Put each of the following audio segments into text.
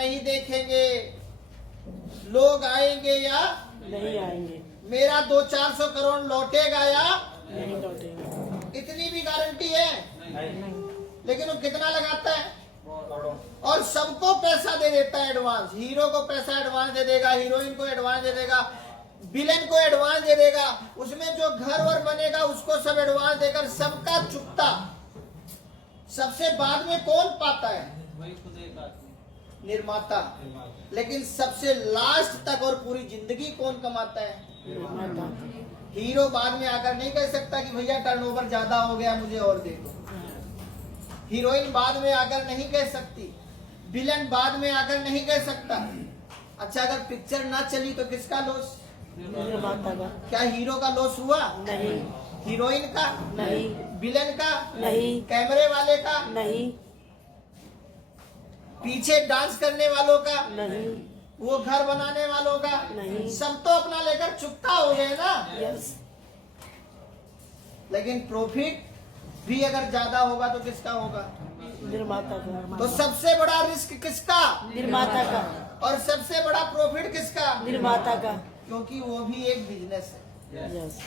नहीं देखेंगे, लोग आएंगे या नहीं आएंगे, मेरा 200-400 करोड़ लौटेगा या नहीं लौटेगा, इतनी भी गारंटी है। नहीं, लेकिन वो कितना लगाता है और सबको पैसा दे देता है एडवांस। हीरो को पैसा एडवांस दे देगा, हीरोइन को एडवांस दे देगा, विलेन को एडवांस दे देगा, उसमें जो घर वर बनेगा उसको सब एडवांस देकर सबका चुकता सबसे बाद में कौन पाता है? निर्माता। लेकिन सबसे लास्ट तक और पूरी जिंदगी कौन कमाता है? हीरो बाद में आकर नहीं कह सकता कि भैया टर्नओवर ज्यादा हो गया मुझे और दे दो। हीरोइन बाद में आकर नहीं कह सकती, विलन बाद में आकर नहीं कह सकता। अच्छा, अगर पिक्चर ना चली तो किसका लॉस? निर्माता का। क्या हीरो का लॉस हुआ? नहीं, हीरोइन का? नहीं, विलन का? नहीं, कैमरे वाले का? नहीं, पीछे डांस करने वालों का? नहीं, वो घर बनाने वालों का? नहीं। सब तो अपना लेकर चुकता हो गए ना। यस, लेकिन प्रॉफिट भी अगर ज्यादा होगा तो किसका होगा? निर्माता का। तो सबसे बड़ा रिस्क किसका? निर्माता का। और सबसे बड़ा प्रॉफिट किसका? निर्माता का। क्योंकि वो भी एक बिजनेस है, यस,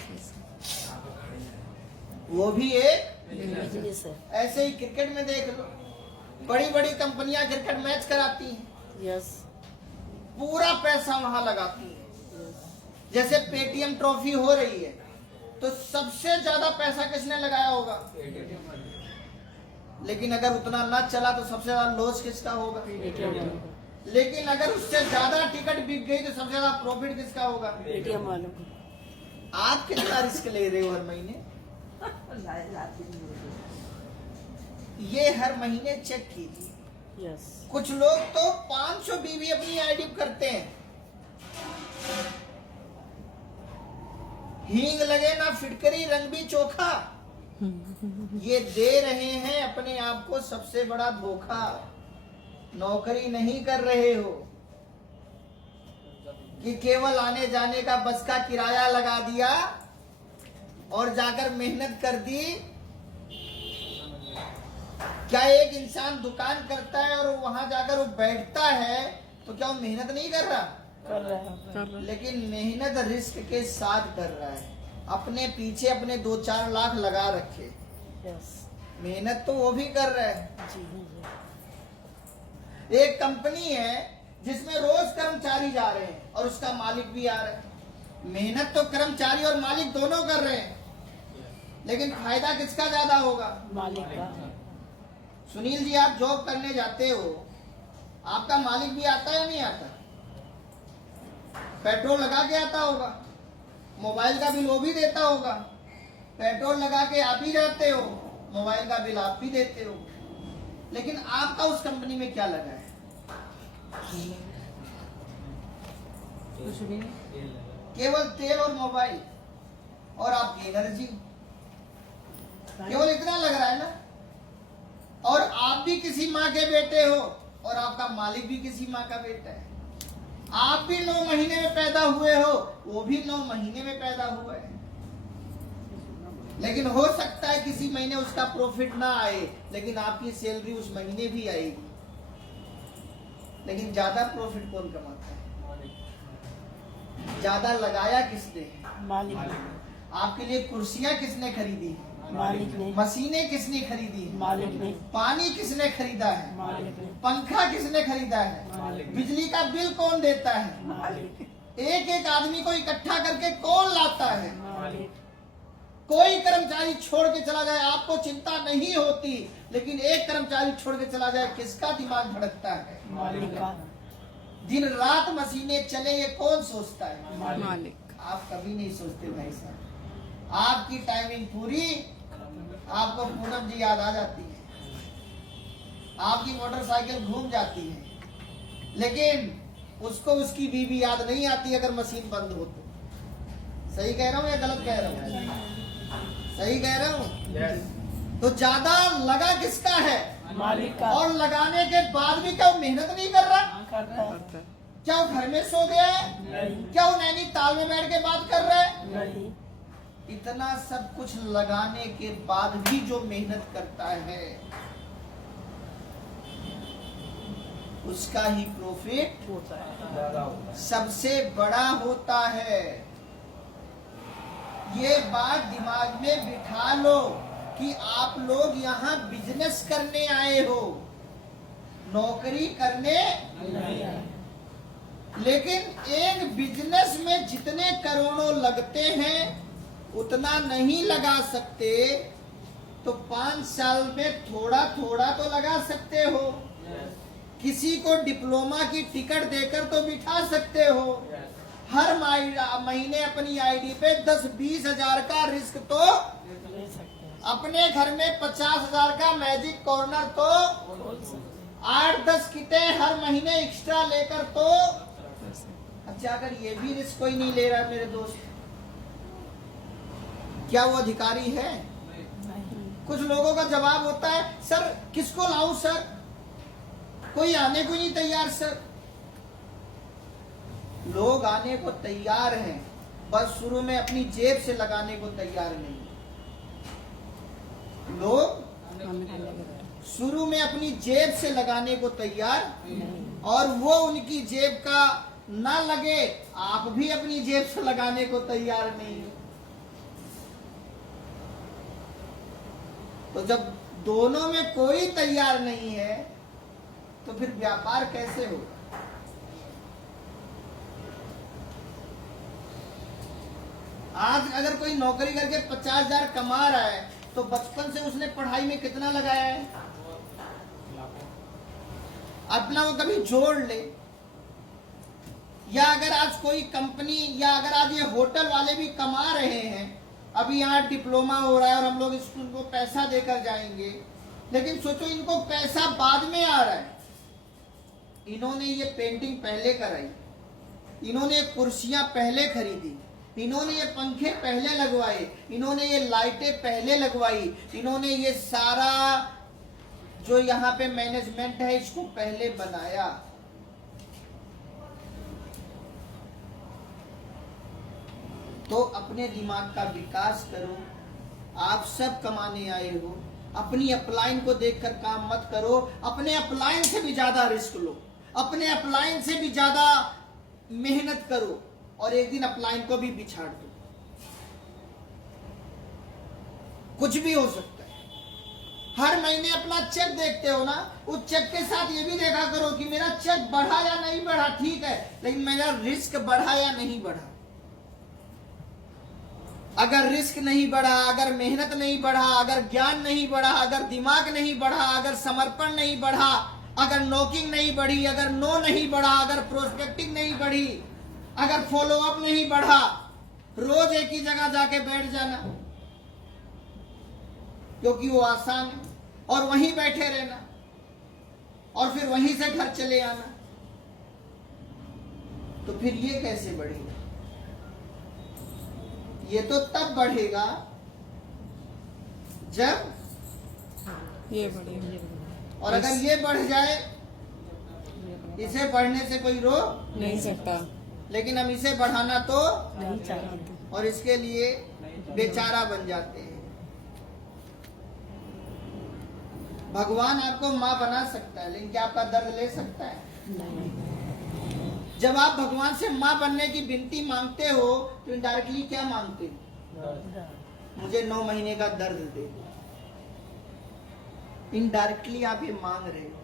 वो भी एक। बिजनेस है। ऐसे ही क्रिकेट में देख लो, बड़ी बड़ी कंपनियां क्रिकेट मैच कराती हैं, यस, पूरा पैसा वहां लगाती है। जैसे पेटीएम ट्रॉफी हो रही है तो सबसे ज्यादा पैसा किसने लगाया होगा? लेकिन अगर उतना ना चला तो सबसे ज्यादा लॉस किसका होगा? लेकिन अगर उससे ज्यादा टिकट बिक गई तो सबसे ज्यादा प्रॉफिट किसका होगा? पेटीएम वालों को। आप कितना रिस्क ले रहे हो हर महीने? ये हर महीने चेक कीजिए। यस, कुछ लोग तो 500 बीवी अपनी आईडी करते हैं। हींग लगे ना फिटकरी, रंग भी चोखा। ये दे रहे हैं अपने आप को सबसे बड़ा धोखा। नौकरी नहीं कर रहे हो कि केवल आने जाने का बस का किराया लगा दिया और जाकर मेहनत कर दी। क्या एक इंसान दुकान करता है और वहां जाकर वो बैठता है तो क्या वो मेहनत नहीं कर रहा? कर रहा है। लेकिन मेहनत रिस्क के साथ कर रहा है। अपने पीछे अपने 2-4 लाख लगा रखे, यस, मेहनत तो वो भी कर रहा है। जी, एक कंपनी है जिसमें रोज कर्मचारी जा रहे हैं और उसका मालिक भी आ रहा है। मेहनत तो कर्मचारी और मालिक दोनों कर रहे हैं, लेकिन फायदा किसका ज्यादा होगा? मालिक का। सुनील जी, आप जॉब करने जाते हो, आपका मालिक भी आता है या नहीं आता? पेट्रोल लगा के आता होगा, मोबाइल का बिल वो भी देता होगा। पेट्रोल लगा के आप ही जाते हो, मोबाइल का बिल आप भी देते हो। लेकिन आपका उस कंपनी में क्या लगा है? कुछ भी केवल तेल और मोबाइल और आपकी एनर्जी, केवल इतना लग रहा है ना। और आप भी किसी माँ के बेटे हो और आपका मालिक भी किसी माँ का बेटा है। आप भी 9 महीने में पैदा हुए हो, वो भी 9 महीने में पैदा हुआ है। लेकिन हो सकता है किसी महीने उसका प्रॉफिट ना आए, लेकिन आपकी सैलरी उस महीने भी आएगी। लेकिन ज्यादा प्रॉफिट कौन कमाता है? ज्यादा लगाया किसने? मालिक ने। आपके लिए कुर्सियां किसने खरीदी? मालिक ने। मशीनें किसने खरीदी? मालिक ने। पानी किसने खरीदा है? मालिक ने। पंखा किसने खरीदा है? मालिक। बिजली का बिल कौन देता है? मालिक। एक एक आदमी को इकट्ठा करके कौन लाता है? मालिक। कोई कर्मचारी छोड़ के चला जाए आपको चिंता नहीं होती, लेकिन एक कर्मचारी छोड़ के चला जाए किसका दिमाग भड़कता है? मालिक का। दिन रात मशीनें चले ये कौन सोचता है? मालिक। आप कभी नहीं सोचते भाई साहब। आपकी टाइमिंग पूरी, आपको पूनम जी याद आ जाती है, आपकी मोटरसाइकिल घूम जाती है, लेकिन उसको उसकी बीवी याद नहीं आती अगर मशीन बंद हो तो। सही कह रहा हूँ या गलत कह रहा हूँ? सही कह रहा हूँ। तो ज्यादा लगा किसका है? मालिक का। और लगाने के बाद भी क्या वो मेहनत नहीं कर रहा? करता। क्या वो घर में सो गया है? नहीं। क्या वो नैनीताल में बैठ के बात कर रहा है? नहीं। इतना सब कुछ लगाने के बाद भी जो मेहनत करता है, उसका ही प्रॉफिट होता है। सबसे बड़ा होता है। ये बात दिमाग में बिठा लो कि आप लोग यहाँ बिजनेस करने आए हो, नौकरी करने। लेकिन एक बिजनेस में जितने करोड़ों लगते हैं उतना नहीं लगा सकते, तो 5 साल में थोड़ा थोड़ा तो लगा सकते हो। किसी को डिप्लोमा की टिकट देकर तो बिठा सकते हो। हर महीने अपनी आईडी पे 10-20 हजार का रिस्क तो, ले सकते हैं। अपने घर में 50 हजार का मैजिक कॉर्नर तो, 8-10 किटें हर महीने एक्स्ट्रा लेकर तो। अच्छा, अगर ये भी रिस्क कोई नहीं ले रहा मेरे दोस्त, क्या वो अधिकारी है? नहीं। कुछ लोगों का जवाब होता है, सर किसको लाऊं सर, कोई आने को नहीं तैयार सर। लोग आने को तैयार हैं, बस शुरू में अपनी जेब से लगाने को तैयार नहीं। लोग शुरू में अपनी जेब से लगाने को तैयार, और वो उनकी जेब का ना लगे, आप भी अपनी जेब से लगाने को तैयार नहीं। तो जब दोनों में कोई तैयार नहीं है तो फिर व्यापार कैसे होगा? आज अगर कोई नौकरी करके 50 हजार कमा रहा है तो बचपन से उसने पढ़ाई में कितना लगाया है? अपना वो कभी जोड़ ले। या अगर आज कोई कंपनी, या अगर आज ये होटल वाले भी कमा रहे हैं, अभी यहाँ डिप्लोमा हो रहा है और हम लोग इनको पैसा देकर जाएंगे, लेकिन सोचो इनको पैसा बाद में आ रहा है। इन्होंने ये पेंटिंग पहले कराई, इन्होंने कुर्सियां पहले खरीदी, इन्होंने ये पंखे पहले लगवाए, इन्होंने ये लाइटें पहले लगवाई, इन्होंने ये सारा जो यहाँ पे मैनेजमेंट है इसको पहले बनाया। तो अपने दिमाग का विकास करो। आप सब कमाने आए हो, अपनी अपलाइन को देखकर काम मत करो। अपने अपलाइन से भी ज्यादा रिस्क लो, अपने अपलाइन से भी ज्यादा मेहनत करो, और एक दिन अपलाइन को भी बिछाड़ दो। कुछ भी हो सकता है। हर महीने अपना चेक देखते हो ना, उस चेक के साथ ये भी देखा करो कि मेरा चेक बढ़ा या नहीं बढ़ा। ठीक है, लेकिन मेरा रिस्क बढ़ा या नहीं बढ़ा। अगर रिस्क नहीं बढ़ा, अगर मेहनत नहीं बढ़ा, अगर ज्ञान नहीं बढ़ा, अगर दिमाग नहीं बढ़ा, अगर समर्पण नहीं बढ़ा, अगर नॉकिंग नहीं बढ़ी, अगर नो नहीं बढ़ा, अगर प्रोस्पेक्टिंग नहीं बढ़ी, अगर फॉलो अप नहीं बढ़ा, रोज एक ही जगह जाके बैठ जाना क्योंकि वो आसान है, और वहीं बैठे रहना, और फिर वहीं से घर चले आना, तो फिर ये कैसे बढ़ेगा? ये तो तब बढ़ेगा जब ये बढ़िया। और अगर ये बढ़ जाए, इसे बढ़ने से कोई रोक नहीं सकता, लेकिन हम इसे बढ़ाना तो नहीं चाहते। और इसके लिए बेचारा बन जाते हैं। भगवान आपको माँ बना सकता है, लेकिन क्या आपका दर्द ले सकता है? नहीं। जब आप भगवान से माँ बनने की विनती मांगते हो तो इनडायरेक्टली क्या मांगते हो? मुझे 9 महीने का दर्द दे दो। इनडायरेक्टली आप ये मांग रहे हो।